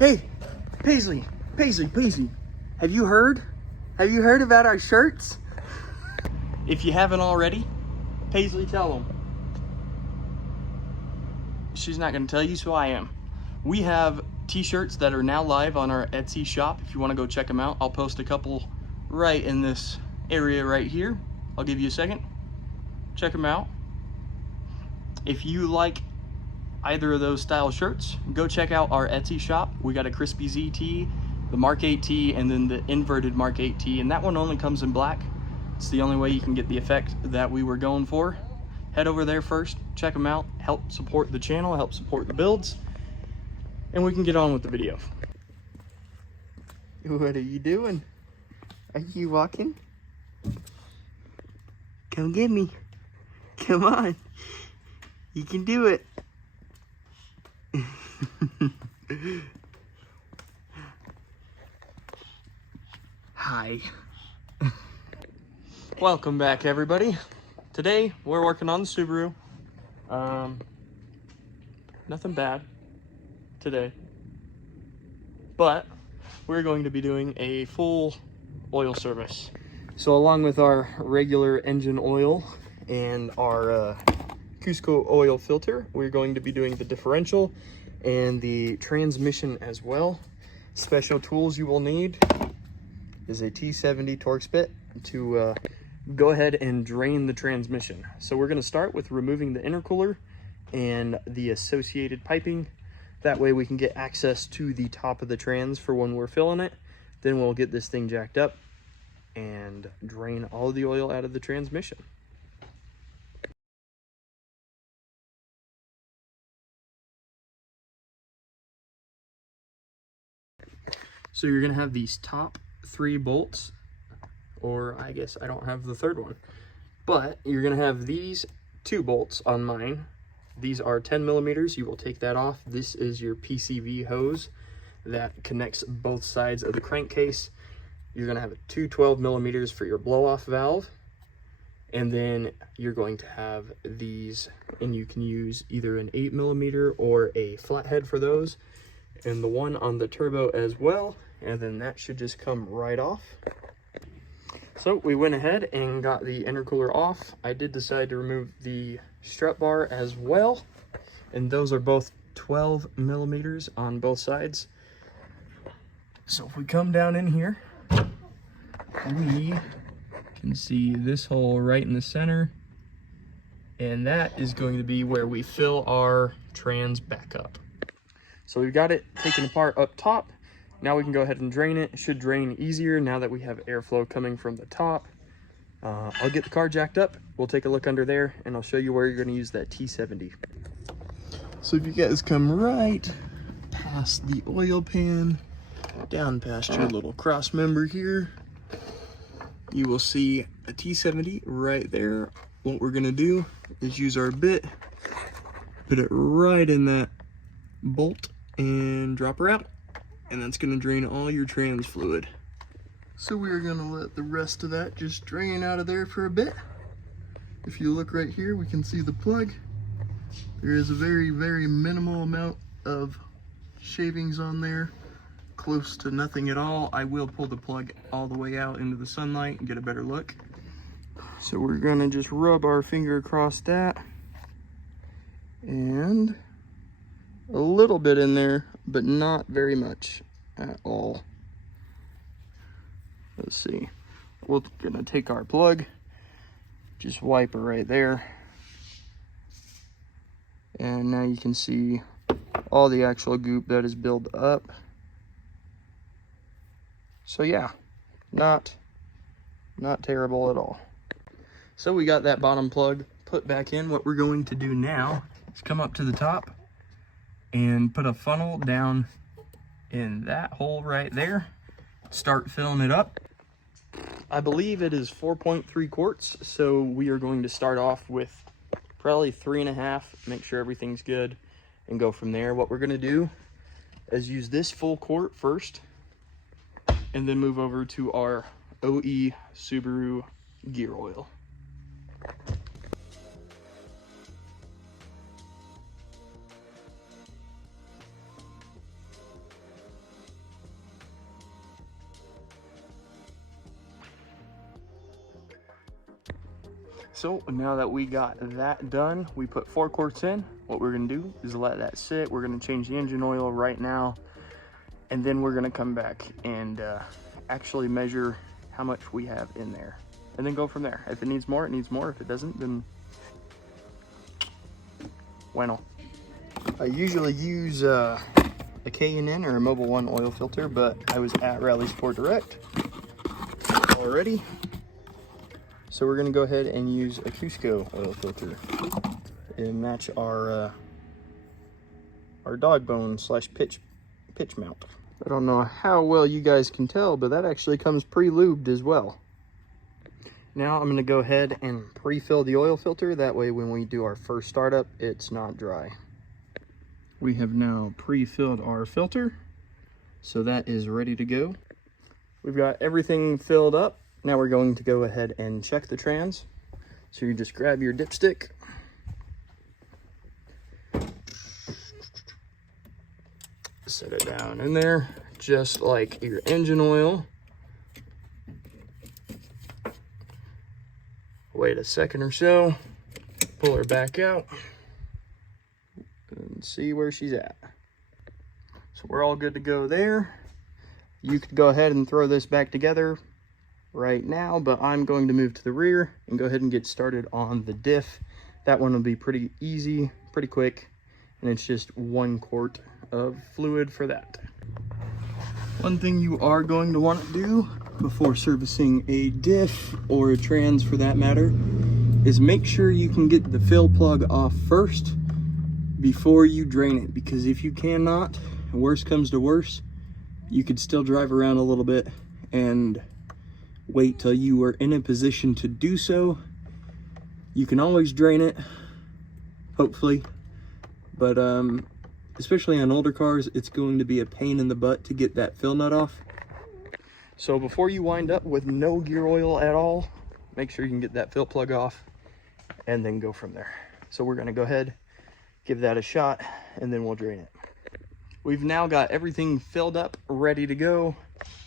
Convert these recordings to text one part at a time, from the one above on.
Hey, Paisley, have you heard? Have you heard about our shirts? If you haven't already, Paisley, tell them. She's not gonna tell you, so I am. We have t-shirts that are now live on our Etsy shop. If you wanna go check them out, I'll post a couple right in this area right here. I'll give you a second. Check them out. If you like either of those style shirts, go check out our Etsy shop. We got a Crispy Z tee, the Mark 8 tee, and then the inverted Mark 8 tee, and that one only comes in black. It's the only way you can get the effect that we were going for. Head over there first, check them out, help support the channel, help support the builds, and we can get on with the video. What are you doing? Are you walking? Come get me. Come on. You can do it. Hi. Welcome back, everybody. Today we're working on the Subaru. Nothing bad today, but we're going to be doing a full oil service. So along with our regular engine oil and our Cusco oil filter, we're going to be doing the differential and the transmission as well. Special tools you will need is a T70 Torx bit to go ahead and drain the transmission. So we're going to start with removing the intercooler and the associated piping. That way we can get access to the top of the trans for when we're filling it. Then we'll get this thing jacked up and drain all the oil out of the transmission. So you're gonna have these top 3 bolts, or I guess I don't have the third one, but you're gonna have these 2 bolts on mine. These are 10 millimeters. You will take that off. This is your PCV hose that connects both sides of the crankcase. You're gonna have a 12 millimeters for your blow-off valve, and then you're going to have these, and you can use either an 8 millimeter or a flathead for those, and the one on the turbo as well, and then that should just come right off. So we went ahead and got the intercooler off. I did decide to remove the strut bar as well, and those are both 12 millimeters on both sides. So if we come down in here, we can see this hole right in the center, and that is going to be where we fill our trans back up. So we've got it taken apart up top. Now we can go ahead and drain it. It should drain easier now that we have airflow coming from the top. I'll get the car jacked up. We'll take a look under there, and I'll show you where you're going to use that T70. So if you guys come right past the oil pan, down past your little cross member here, you will see a T70 right there. What we're going to do is use our bit, put it right in that bolt, and drop her out, and that's going to drain all your trans fluid. So we're going to let the rest of that just drain out of there for a bit. If you look right here, we can see the plug. There is a very, very minimal amount of shavings on there, close to nothing at all. I will pull the plug all the way out into the sunlight and get a better look. So we're going to just rub our finger across that, and a little bit in there, but not very much at all. Let's see. We're gonna take our plug, just wipe her right there, and now you can see all the actual goop that is built up. So yeah, not terrible at all. So we got that bottom plug put back in. What we're going to do now is come up to the top and put a funnel down in that hole right there. Start filling it up. I believe it is 4.3 quarts, so we are going to start off with probably 3.5, make sure everything's good, and go from there. What we're going to do is use this full quart first, and then move over to our OE Subaru gear oil. So now that we got that done, we put 4 quarts in. What we're gonna do is let that sit. We're gonna change the engine oil right now, and then we're gonna come back and actually measure how much we have in there, and then go from there. If it needs more, it needs more. If it doesn't, then bueno. I usually use a K&N or a Mobil 1 oil filter, but I was at Rally Sport Direct already. So we're gonna go ahead and use a Cusco oil filter and match our dog bone / pitch mount. I don't know how well you guys can tell, but that actually comes pre-lubed as well. Now I'm gonna go ahead and pre-fill the oil filter. That way when we do our first startup, it's not dry. We have now pre-filled our filter, so that is ready to go. We've got everything filled up. Now we're going to go ahead and check the trans. So you just grab your dipstick, set it down in there, just like your engine oil. Wait a second or so, pull her back out, and see where she's at. So we're all good to go there. You could go ahead and throw this back together right now, but I'm going to move to the rear and go ahead and get started on the diff. That one will be pretty easy, pretty quick, and it's just 1 quart of fluid for that. One thing you are going to want to do before servicing a diff, or a trans for that matter, is make sure you can get the fill plug off first before you drain it, because if you cannot, worst comes to worst, you could still drive around a little bit and wait till you are in a position to do so. You can always drain it, hopefully, but especially on older cars, it's going to be a pain in the butt to get that fill nut off. So before you wind up with no gear oil at all, make sure you can get that fill plug off and then go from there. So we're gonna go ahead, give that a shot, and then we'll drain it. We've now got everything filled up, ready to go.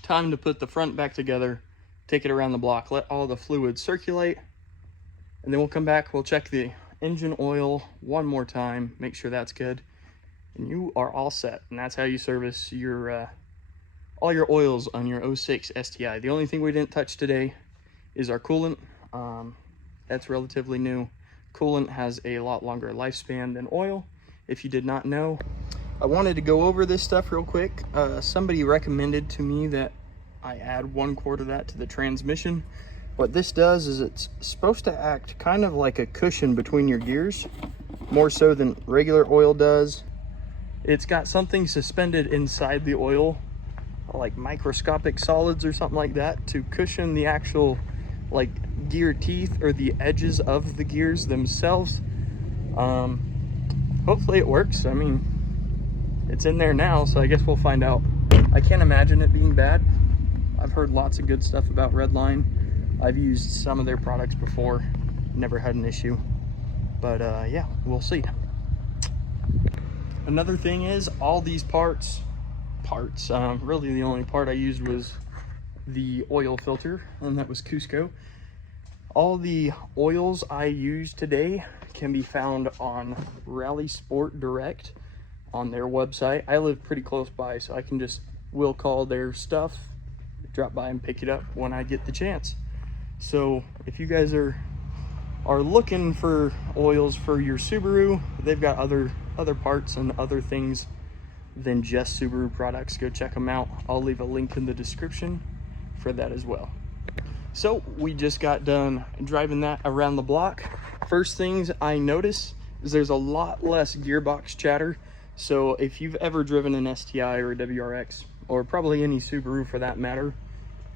Time to put the front back together, take it around the block, let all the fluid circulate, and then we'll come back, we'll check the engine oil one more time, make sure that's good, and you are all set. And that's how you service your all your oils on your 06 STI. The only thing we didn't touch today is our coolant. That's relatively new. Coolant has a lot longer lifespan than oil, if you did not know. I wanted to go over this stuff real quick. Somebody recommended to me that I add 1 quart of that to the transmission. What this does is it's supposed to act kind of like a cushion between your gears, more so than regular oil does. It's got something suspended inside the oil, like microscopic solids or something like that, to cushion the actual like gear teeth or the edges of the gears themselves. Hopefully it works. I mean, it's in there now, so I guess we'll find out. I can't imagine it being bad. I've heard lots of good stuff about Redline. I've used some of their products before, never had an issue, but yeah, we'll see. Another thing is all these parts, really the only part I used was the oil filter, and that was Cusco. All the oils I use today can be found on Rally Sport Direct on their website. I live pretty close by, so I can just will call their stuff, drop by and pick it up when I get the chance. So if you guys are looking for oils for your Subaru, they've got other parts and other things than just Subaru products. Go check them out. I'll leave a link in the description for that as well. So we just got done driving that around the block. First things I notice is there's a lot less gearbox chatter. So if you've ever driven an STI or a WRX, or probably any Subaru for that matter,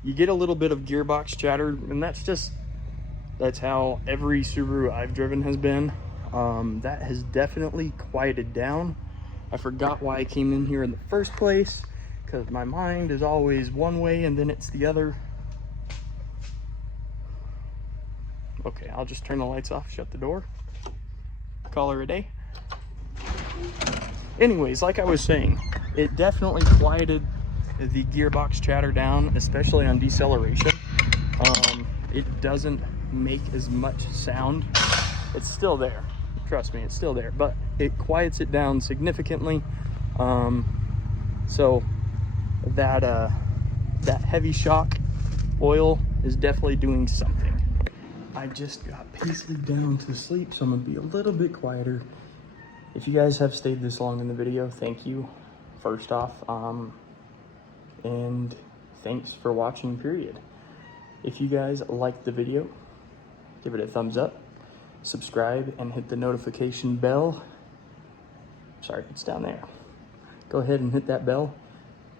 you get a little bit of gearbox chatter, and that's how every Subaru I've driven has been. That has definitely quieted down. I forgot why I came in here in the first place, because my mind is always one way and then it's the other. Okay, I'll just turn the lights off, shut the door, call her a day. Anyways, like I was saying, it definitely quieted the gearbox chatter down, especially on deceleration. It doesn't make as much sound. It's still there, trust me, it's still there, but it quiets it down significantly. So that heavy shock oil is definitely doing something. I just got Paisley down to sleep, so I'm gonna be a little bit quieter. If you guys have stayed this long in the video, thank you, first off, and thanks for watching, period. If you guys liked the video, give it a thumbs up, subscribe, and hit the notification bell. Sorry, it's down there. Go ahead and hit that bell.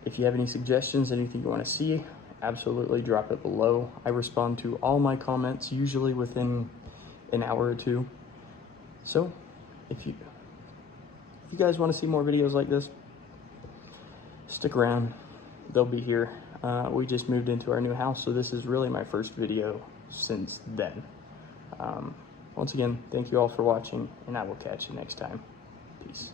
If you have any suggestions, anything you want to see, absolutely drop it below. I respond to all my comments, usually within an hour or two. So, if you guys want to see more videos like this, stick around. They'll be here. We just moved into our new house, so this is really my first video since then. Once again, thank you all for watching, and I will catch you next time. Peace.